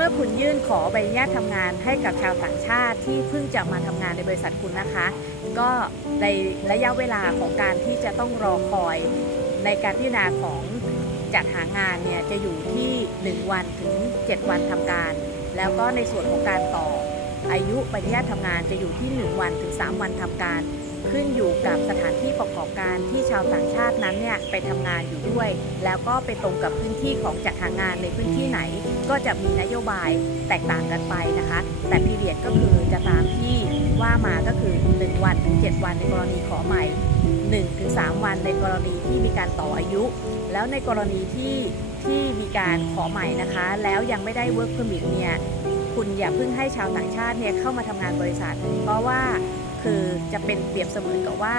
เมื่อคุณยื่นขอใบอนุญาตทำงานให้กับชาวต่างชาติที่เพิ่งจะมาทำงานในบริษัทคุณนะคะ ก็ในระยะเวลาของการที่จะต้องรอคอยในการพิจารณาของจัดหางานเนี่ยจะอยู่ที่ 1 วันถึง 7 วันทำการ แล้วก็ในส่วนของการต่ออายุใบอนุญาตทำงานจะอยู่ที่ 1 วันถึง 3 วันทำการ ขึ้นอยู่กับสถานที่ประกอบการที่ชาวต่างชาตินั้นเนี่ยไปทำงานอยู่ด้วย แล้วก็ไปตรงกับพื้นที่ของจัดหางานในพื้นที่ไหน ก็จะมีนโยบายแตกต่างกันไปนะคะ แต่พีเรียดก็คือจะตามที่ว่ามาก็คือ 1 วันถึง 7 วันในกรณีขอใหม่1ถึง3วันในกรณีที่มีการต่ออายุ แล้วในกรณีที่ที่มีการขอใหม่นะคะ แล้วยังไม่ได้ work permit เนี่ยคุณอย่าเพิ่งให้ชาวต่างชาติเนี่ยเข้ามาทำงานบริษัท เพราะว่า คือจะเป็นเปรียบเสมือนกับว่า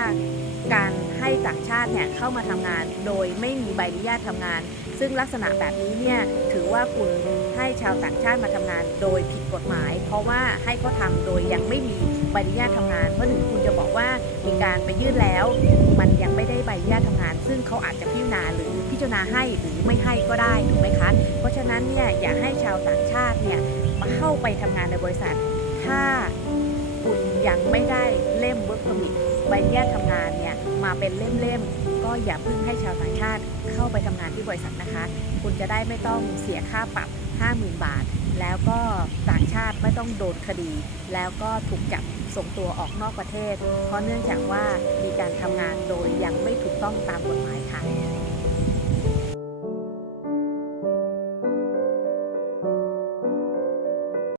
การให้ต่างชาติเนี่ยเข้ามาทำงานโดยไม่มีใบอนุญาตทำงาน ซึ่งลักษณะแบบนี้เนี่ยถือว่าคุณให้ชาวต่างชาติมาทำงานโดยผิดกฎหมาย เพราะว่าให้เขาทำโดยยังไม่มีใบอนุญาตทำงาน เพราะถึงคุณจะบอกว่ามีการไปยื่นแล้ว มันยังไม่ได้ใบอนุญาตทำงาน ซึ่งเขาอาจจะพิจารณาหรือพิจารณาให้หรือไม่ให้ก็ได้ถูกไหมคะ เพราะฉะนั้นเนี่ยอย่าให้ชาวต่างชาติเนี่ยมาเข้าไปทำงานในบริษัท ถ้า ยังไม่ได้เล่ม work permit ใบอนุญาตทำงานเนี่ยมาเป็นเล่มๆก็อย่าเพิ่งให้ชาวต่างชาติเข้าไปทำงานที่บริษัทนะคะ คุณจะได้ไม่ต้องเสียค่าปรับ 50,000 บาท แล้วก็ต่างชาติไม่ต้องโดนคดี แล้วก็ถูกจับส่งตัวออกนอกประเทศ เพราะเนื่องจากว่ามีการทำงานโดยยังไม่ถูกต้องตามกฎหมายค่ะ